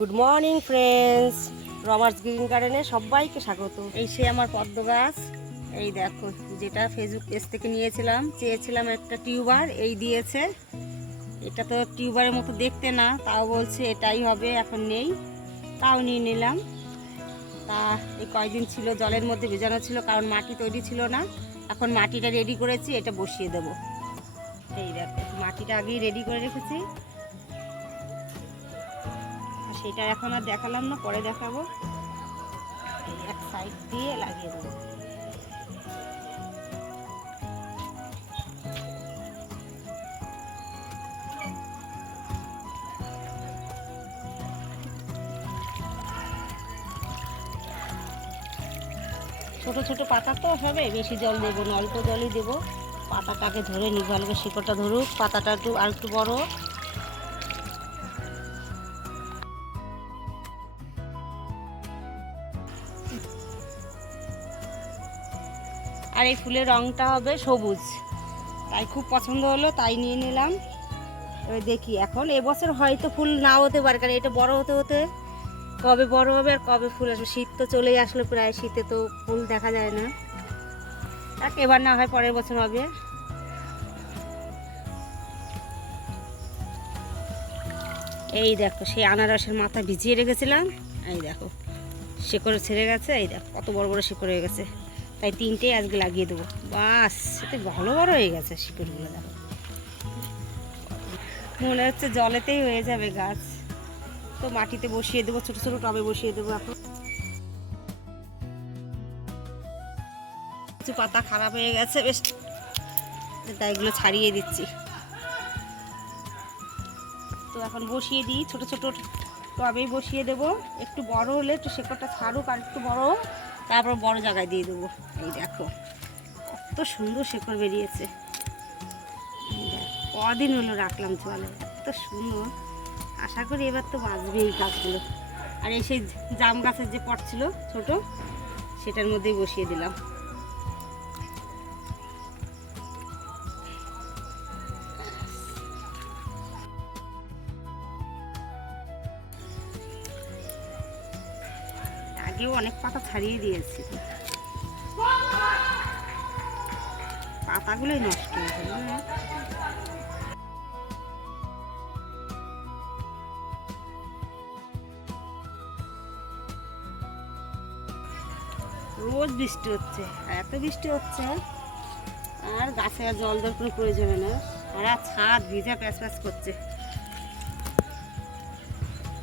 Good morning friends, রমার্স green গার্ডেনে সবাইকে স্বাগত। এই সে আমার পদ্ম গাছ, এই দেখো যেটা ফেসবুক পেজ থেকে নিয়েছিলাম, চেয়েছিলাম একটা টিউবার, এই দিয়েছে। এটা তো টিউবারের মতো দেখতে না, তাও বলছে এটাই হবে, এখন নেই, তাও নিয়ে নিলাম। তা এই কয়দিন ছিল জলের মধ্যে ভেজানো ছিল, কারণ মাটি তৈরি ছিল না। এখন মাটিটা রেডি করেছি, এটা বসিয়ে দেব। এই দেখো মাটিটা আগেই রেডি করে রেখেছি, সেটা এখন আর দেখালাম না, পরে দেখাবো। এক সাইড দিয়ে লাগিয়ে দেবো। ছোট ছোট পাতা তো হবে, বেশি জল দেবো না, অল্প জলই দেবো। পাতাটাকে ধরে নিই ভালো করে, শিকড়টা ধরুক, পাতাটা আর একটু বড়। আর এই ফুলের রঙটা হবে সবুজ, তাই খুব পছন্দ হলো, তাই নিয়ে নিলাম। এবার দেখি, এখন এবছর হয়তো ফুল নাও হতে পারে, কারণ এটা বড় হতে হতে কবে বড় হবে আর কবে ফুল আসবে। শীত তো চলেই আসলো প্রায়, শীতে তো ফুল দেখা যায় না। এবার না হয় পরের বছর হবে। এই দেখো সেই আনারসের মাথা ভিজিয়ে রেখেছিলাম, এই দেখো শিকড় ছেড়ে গেছে, এই দেখো কত বড় বড় শিকড় হয়ে গেছে। তাই তিনটেই আজকে লাগিয়ে দেবো, বাস সেটা ভালো বড় হয়ে গেছে শিকড়গুলো। দেখো মনে হচ্ছে জলেতেই হয়ে যাবে গাছ। তো মাটিতে বসিয়ে দেবো, ছোটো ছোটো টবে বসিয়ে দেবো। এখন কিছু পাতা খারাপ হয়ে গেছে বেশ, তাই এগুলো ছাড়িয়ে দিচ্ছি। তো এখন বসিয়ে দিই, ছোট ছোট টবেই বসিয়ে দেবো। একটু বড় হলে একটু শেকড়টা ছাড়ুক, আর একটু বড়, তারপর বড় জায়গায় দিয়ে দেবো। এই দেখো কত সুন্দর শেকড় বেরিয়েছে। কদিন হলো রাখলাম জলে, এত সুন্দর। আশা করি এবার তো বাঁচবে এই গাছগুলো। আর এই সেই জাম গাছের যে পট ছিল ছোট, সেটার মধ্যেই বসিয়ে দিলাম। আগেও অনেক পাতা ছাড়িয়ে দিয়েছি, পাতাগুলোই নষ্ট হয়ে গেল। রোজ বৃষ্টি হচ্ছে, এত বৃষ্টি হচ্ছে, আর গাছে আর জল দেওয়ার কোনো প্রয়োজন না। সারা ছাদ ভিজা প্যাচ প্যাচ করছে।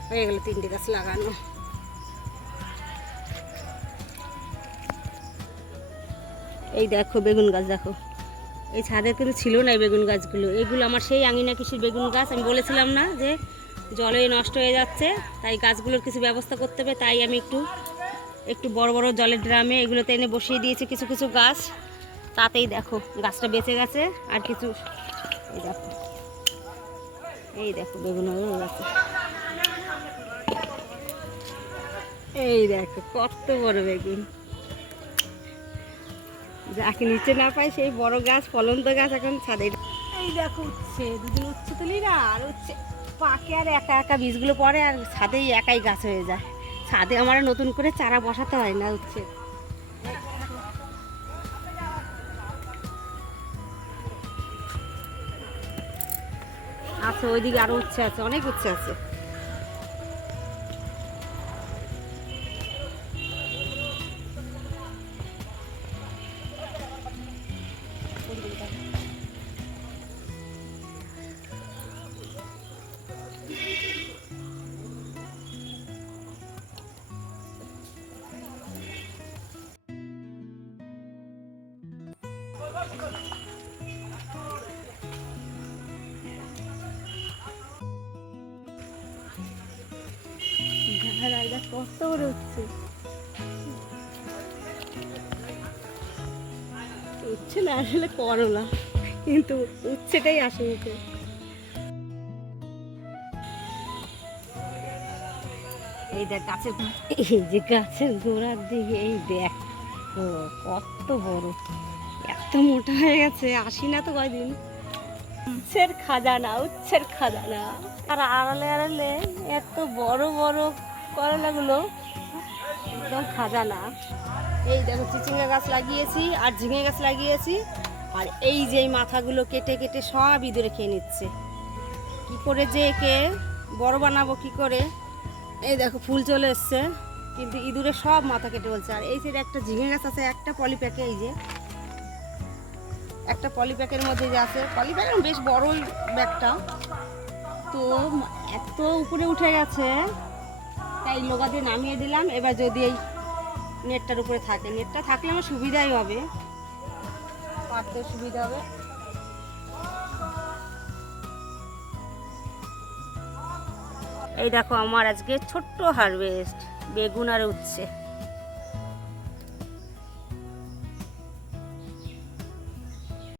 হয়ে গেল 3টে গাছ লাগানো। এই দেখো বেগুন গাছ, দেখো এই ছাদে কিন্তু ছিল না এই বেগুন গাছগুলো। এগুলো আমার সেই আঙিনা কৃষির বেগুন গাছ। আমি বলেছিলাম না যে জলে নষ্ট হয়ে যাচ্ছে, তাই গাছগুলোর কিছু ব্যবস্থা করতে হবে। তাই আমি একটু বড় বড় জলের ড্রামে এগুলোতে এনে বসিয়ে দিয়েছি কিছু কিছু গাছ। তাতেই দেখো গাছটা বেঁচে গেছে। আর কিছু এই দেখো বেগুন হয়ে গেছে। এই দেখো কত বড় বেগুন, যাকে নিচে না পায় সেই বড় গাছ, ফলন্ত গাছ এখন ছাদে। এই দেখো উচ্ছে, দুদিন উচ্ছে তুলি না, আর উচ্ছে পাকে আর একা একা বীজগুলো পড়ে, আর ছাদেই একাই গাছ হয়ে যায়। ছাদে আমার নতুন করে চারা বসাতে হয় না উচ্ছে। আচ্ছা ওইদিকে আরো উচ্ছে আছে, অনেক উচ্ছে আছে। কত বড় উচ্ছে, উচ্ছে না আসলে করলা, কিন্তু উচ্ছেটাই আসে মুখে। এই দেখ গাছের, এই যে গাছের গোড়ার দিকে এই দেখ কত বড়, এত মোটা হয়ে গেছে। আসি না তো কয়দিন, উচ্ছের খাজানা, উচ্ছের খাজানা। আর আড়ালে আড়ালে এত বড় বড় করলাগুলো একদম খাজানা। এই দেখো চিচিঙ্গা গাছ লাগিয়েছি আর ঝিঙে গাছ লাগিয়েছি, আর এই যে এই মাথাগুলো কেটে কেটে সব ইঁদুরে খেয়ে নিচ্ছে। কি করে যে একে বড় বানাবো কি করে। এই দেখো ফুল চলে এসছে, কিন্তু ইঁদুরে সব মাথা কেটে বলছে। আর এই যে একটা ঝিঙে গাছ আছে একটা পলিপ্যাকে, এই যে একটা পলিপ্যাকের মধ্যে যে আছে, পলিপ্যাক বেশ বড়ই ব্যাগটা, তো এত উপরে উঠে গেছে, তাই লোগা দিয়ে নামিয়ে দিলাম। এবার যদি এই নেটটার উপরে থাকে, নেটটা থাকলে আমার সুবিধাই হবে, পাততে সুবিধা হবে। এই দেখো আমার আজকে ছোট্ট হারভেস্ট বেগুন আর উচ্ছে।